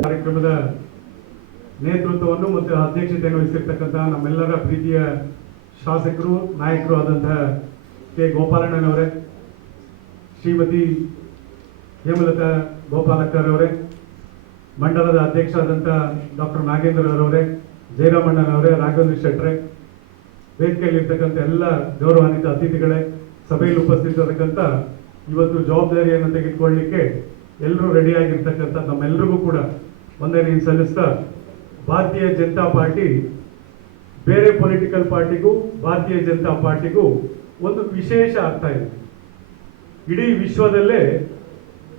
ಕಾರ್ಯಕ್ರಮದ ನೇತೃತ್ವವನ್ನು ಮತ್ತು ಅಧ್ಯಕ್ಷತೆಯನ್ನು ವಹಿಸಿರ್ತಕ್ಕಂತಹ ನಮ್ಮೆಲ್ಲರ ಪ್ರೀತಿಯ ಶಾಸಕರು ನಾಯಕರು ಆದಂತಹ ಕೆ ಗೋಪಾಲಣ್ಣನವರೇ, ಶ್ರೀಮತಿ ಹೇಮಲತಾ ಗೋಪಾಲಕರವರೇ, ಮಂಡಲದ ಅಧ್ಯಕ್ಷರಾದಂಥ ಡಾಕ್ಟರ್ ನಾಗೇಂದ್ರರವರೇ, ಜಯರಾಮಣ್ಣನವರೇ, ರಾಘವೇಂದ್ರ ಶೆಟ್ಟರೆ, ವೇದಿಕೆಯಲ್ಲಿರ್ತಕ್ಕಂಥ ಎಲ್ಲ ಗೌರವಾನ್ವಿತ ಅತಿಥಿಗಳೇ, ಸಭೆಯಲ್ಲಿ ಉಪಸ್ಥಿತರತಕ್ಕಂಥ ಇವತ್ತು ಜವಾಬ್ದಾರಿಯನ್ನು ತೆಗೆದುಕೊಳ್ಳಲಿಕ್ಕೆ ಎಲ್ಲರೂ ರೆಡಿಯಾಗಿರ್ತಕ್ಕಂಥ ನಮ್ಮೆಲ್ಲರಿಗೂ ಕೂಡ ವಂದನೆಯನ್ನು ಸಲ್ಲಿಸ್ತಾ, ಭಾರತೀಯ ಜನತಾ ಪಾರ್ಟಿ ಬೇರೆ ಪೊಲಿಟಿಕಲ್ ಪಾರ್ಟಿಗೂ ಭಾರತೀಯ ಜನತಾ ಪಾರ್ಟಿಗೂ ಒಂದು ವಿಶೇಷ ಆಗ್ತಾ ಇದೆ. ಇಡೀ ವಿಶ್ವದಲ್ಲೇ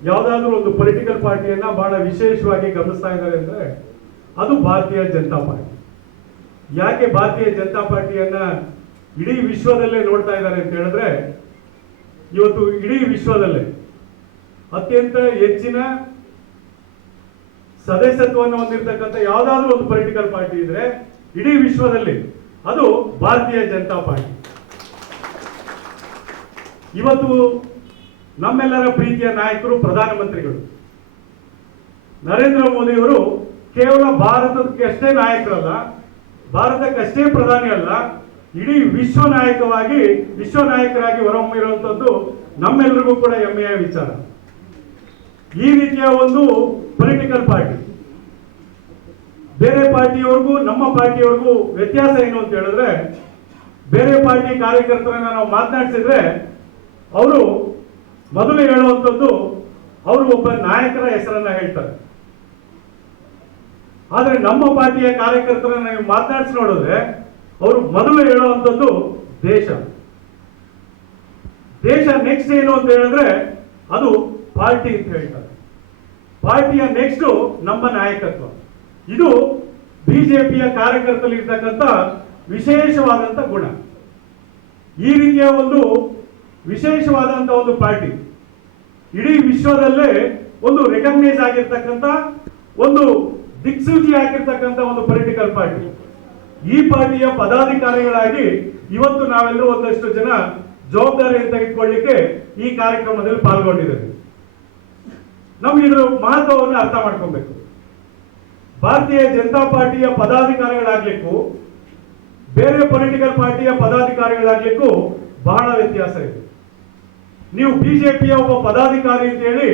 ಯಾವುದಾದ್ರೂ ಒಂದು ಪೊಲಿಟಿಕಲ್ ಪಾರ್ಟಿಯನ್ನ ಬಹಳ ವಿಶೇಷವಾಗಿ ಗಮನಿಸ್ತಾ ಇದ್ದಾರೆ ಅಂದರೆ ಅದು ಭಾರತೀಯ ಜನತಾ ಪಾರ್ಟಿ. ಯಾಕೆ ಭಾರತೀಯ ಜನತಾ ಪಾರ್ಟಿಯನ್ನ ಇಡೀ ವಿಶ್ವದಲ್ಲೇ ನೋಡ್ತಾ ಇದ್ದಾರೆ ಅಂತ ಹೇಳಿದ್ರೆ, ಇವತ್ತು ಇಡೀ ವಿಶ್ವದಲ್ಲೇ ಅತ್ಯಂತ ಹೆಚ್ಚಿನ ಸದಸ್ಯತ್ವವನ್ನು ಹೊಂದಿರತಕ್ಕಂಥ ಯಾವುದಾದ್ರೂ ಒಂದು ಪೊಲಿಟಿಕಲ್ ಪಾರ್ಟಿ ಇದ್ರೆ ಇಡೀ ವಿಶ್ವದಲ್ಲಿ ಅದು ಭಾರತೀಯ ಜನತಾ ಪಾರ್ಟಿ. ಇವತ್ತು ನಮ್ಮೆಲ್ಲರ ಪ್ರೀತಿಯ ನಾಯಕರು ಪ್ರಧಾನಮಂತ್ರಿಗಳು ನರೇಂದ್ರ ಮೋದಿಯವರು ಕೇವಲ ಭಾರತಕ್ಕಷ್ಟೇ ನಾಯಕರಲ್ಲ, ಭಾರತಕ್ಕಷ್ಟೇ ಪ್ರಧಾನಿ ಅಲ್ಲ, ಇಡೀ ವಿಶ್ವ ನಾಯಕರಾಗಿ ಹೊರಹೊಮ್ಮಿರುವಂತದ್ದು ನಮ್ಮೆಲ್ಲರಿಗೂ ಕೂಡ ಹೆಮ್ಮೆಯ ವಿಚಾರ. ಈ ರೀತಿಯ ಒಂದು ಪೊಲಿಟಿಕಲ್ ಪಾರ್ಟಿ ಬೇರೆ ಪಾರ್ಟಿಯವರೆಗೂ ನಮ್ಮ ಪಾರ್ಟಿಯವರೆಗೂ ವ್ಯತ್ಯಾಸ ಏನು ಅಂತ ಹೇಳಿದ್ರೆ, ಬೇರೆ ಪಾರ್ಟಿ ಕಾರ್ಯಕರ್ತರನ್ನ ನಾವು ಮಾತನಾಡಿಸಿದ್ರೆ ಅವರು ಮೊದಲು ಹೇಳುವಂಥದ್ದು ಅವರು ಒಬ್ಬ ನಾಯಕರ ಹೆಸರನ್ನ ಹೇಳ್ತಾರೆ. ಆದ್ರೆ ನಮ್ಮ ಪಾರ್ಟಿಯ ಕಾರ್ಯಕರ್ತರನ್ನ ನೀವು ಮಾತನಾಡಿಸಿ ನೋಡಿದ್ರೆ ಅವರು ಮೊದಲು ಹೇಳುವಂಥದ್ದು ದೇಶ ನೆಕ್ಸ್ಟ್ ಏನು ಅಂತ ಹೇಳಿದ್ರೆ ಅದು ಪಾರ್ಟಿ ಅಂತ ಹೇಳ್ತಾರೆ. ಪಾರ್ಟಿಯ ನೆಕ್ಸ್ಟ್ ನಮ್ಮ ನಾಯಕತ್ವ. ಇದು ಬಿಜೆಪಿಯ ಕಾರ್ಯಕರ್ತರಲ್ಲಿ ಇರ್ತಕ್ಕಂಥ ವಿಶೇಷವಾದಂತ ಗುಣ. ಈ ರೀತಿಯ ಒಂದು ವಿಶೇಷವಾದಂತ ಒಂದು ಪಾರ್ಟಿ ಇಡೀ ವಿಶ್ವದಲ್ಲೇ ಒಂದು ರೆಕಗ್ನೈಸ್ ಆಗಿರ್ತಕ್ಕಂಥ ಒಂದು ದಿಕ್ಸೂಚಿ ಆಗಿರ್ತಕ್ಕಂಥ ಒಂದು ಪೊಲಿಟಿಕಲ್ ಪಾರ್ಟಿ. ಈ ಪಾರ್ಟಿಯ ಪದಾಧಿಕಾರಿಗಳಾಗಿ ಇವತ್ತು ನಾವೆಲ್ಲರೂ ಒಂದಷ್ಟು ಜನ ಜವಾಬ್ದಾರಿಯನ್ನು ತೆಗೆದುಕೊಳ್ಳಿಕ್ಕೆ ಈ ಕಾರ್ಯಕ್ರಮದಲ್ಲಿ ಪಾಲ್ಗೊಂಡಿದ್ದೇವೆ. ನಮ್ಗೆ ಇದರ ಮಹತ್ವವನ್ನು ಅರ್ಥ ಮಾಡ್ಕೊಬೇಕು. ಭಾರತೀಯ ಜನತಾ ಪಾರ್ಟಿಯ ಪದಾಧಿಕಾರಿಗಳಾಗ್ಲಿಕ್ಕೂ ಬೇರೆ ಪೊಲಿಟಿಕಲ್ ಪಾರ್ಟಿಯ ಪದಾಧಿಕಾರಿಗಳಾಗ್ಲಿಕ್ಕೂ ಬಹಳ ವ್ಯತ್ಯಾಸ ಇದೆ. ನೀವು ಬಿಜೆಪಿಯ ಒಬ್ಬ ಪದಾಧಿಕಾರಿ ಅಂತ ಹೇಳಿ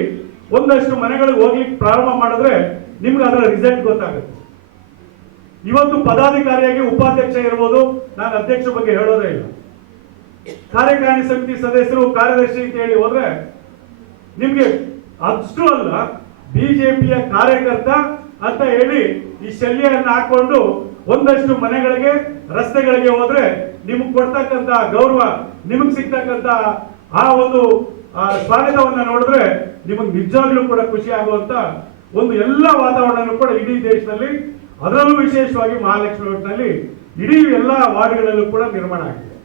ಒಂದಷ್ಟು ಮನೆಗಳಿಗೆ ಹೋಗ್ಲಿಕ್ಕೆ ಪ್ರಾರಂಭ ಮಾಡಿದ್ರೆ ನಿಮ್ಗೆ ಅದರ ರಿಸಲ್ಟ್ ಗೊತ್ತಾಗುತ್ತೆ. ಇವತ್ತು ಪದಾಧಿಕಾರಿಯಾಗಿ ಉಪಾಧ್ಯಕ್ಷ ಇರ್ಬೋದು, ನಾನು ಅಧ್ಯಕ್ಷ ಬಗ್ಗೆ ಹೇಳೋದೇ ಇಲ್ಲ, ಕಾರ್ಯಕಾರಿಣಿ ಸಮಿತಿ ಸದಸ್ಯರು, ಕಾರ್ಯದರ್ಶಿ ಅಂತ ಹೇಳಿ ಹೋದ್ರೆ ನಿಮ್ಗೆ ಅಷ್ಟು ಅಲ್ಲ, ಬಿಜೆಪಿಯ ಕಾರ್ಯಕರ್ತ ಅಂತ ಹೇಳಿ ಈ ಶಲ್ಯವನ್ನು ಹಾಕೊಂಡು ಒಂದಷ್ಟು ಮನೆಗಳಿಗೆ ರಸ್ತೆಗಳಿಗೆ ಹೋದ್ರೆ ನಿಮಗೆ ಕೊಡ್ತಕ್ಕಂತ ಗೌರವ, ನಿಮಗೆ ಸಿಗ್ತಕ್ಕಂತ ಆ ಒಂದು ಸ್ವಾಗತವನ್ನ ನೋಡಿದ್ರೆ ನಿಮಗೆ ನಿಜವಾಗ್ಲೂ ಕೂಡ ಖುಷಿ ಆಗುವಂತ ಒಂದು ಎಲ್ಲ ವಾತಾವರಣ ಕೂಡ ಇಡೀ ದೇಶದಲ್ಲಿ, ಅದರಲ್ಲೂ ವಿಶೇಷವಾಗಿ ಮಹಾಲಕ್ಷ್ಮಿ ರೋಡ್ನಲ್ಲಿ ಇಡೀ ಎಲ್ಲ ವಾರ್ಡ್ಗಳಲ್ಲೂ ಕೂಡ ನಿರ್ಮಾಣ ಆಗಿದೆ.